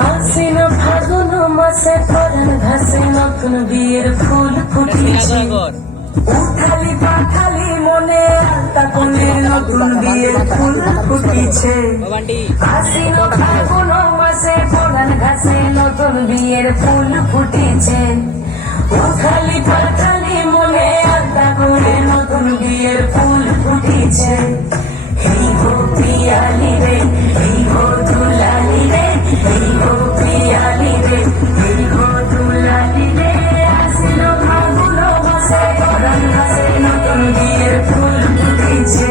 হাসিনা ফাগুন মাসে পরান ঘাসে নতুন বিয়ের ফুল ফুটেছে। উঠালি পাঠালি মনে আলতা কোণে নতুন বিয়ের ফুল ফুটেছে। হাসিনা ফাগুন মাসে পরান ঘাসে নতুন বিয়ের ফুল ফুটেছে। উঠালি পাঠালি মনে আলতা কোণে নতুন বিয়ের ফুল ফুটেছে। এই হো পিয়ালি রে, এই হো দুলালি রে, এই হো পিয়ালি রে, এই হো দুলালি রে। আসিল ফাগুন মাসে পরান ঘাসে নতুন বিয়ের ফুল ফুটেছে।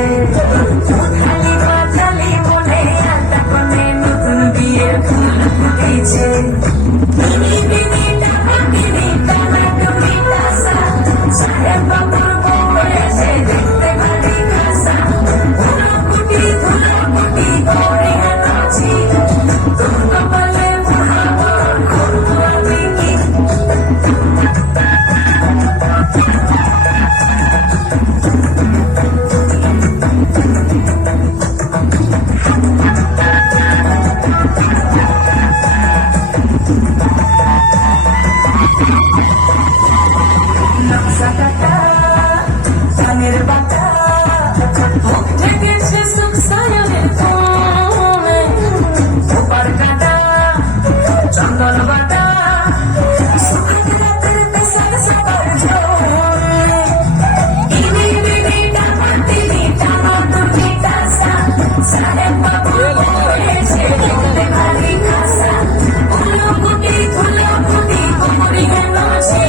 উঠালি পাঠালি মনে আলতা কোণে নতুন বিয়ের ফুল ফুটেছে। বিনি বিনি টাকা বিনি টাকা তুমি টাসা, সাহেব বাবুর বউ এসে দেখতে ভারী খাসা। ধুলোকুটি ধুলোকুটি করে নাচি, তোর কপালে বুড়াবো করবো আমি কি। নকশা কাটা চানের বাটা, মুখ ঢেকেছে সুখ সায়নের কোণে। ওপার কাটা চন্দন বাটা, সুখের রাতের পেশার সবার ঝোলে। ইনি বিনি টাকা তিনি টাকা তুমি টাসা, সাহেব বাবু বলেছে দেখতে ভারী খাসা। ধুলোকুটি ধুলোকুটি করে নাচি,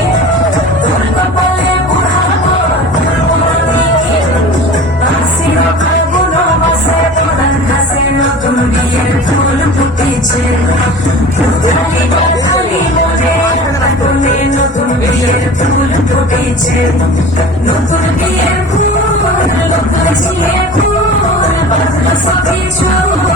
তোর কপালে বুড়াবো করবো আমি কি। আসিল ফাগুন মাসে পরান ঘাসে নতুন বিয়ের ফুল ফুটেছে। উঠালি পাঠালি মনে আলতা কোণে নতুন বিয়ের ফুল ফুটেছে। নতুন বিয়ের ফুল নতুন ঝিয়ে ফুল বাঁধলো সবই চুল।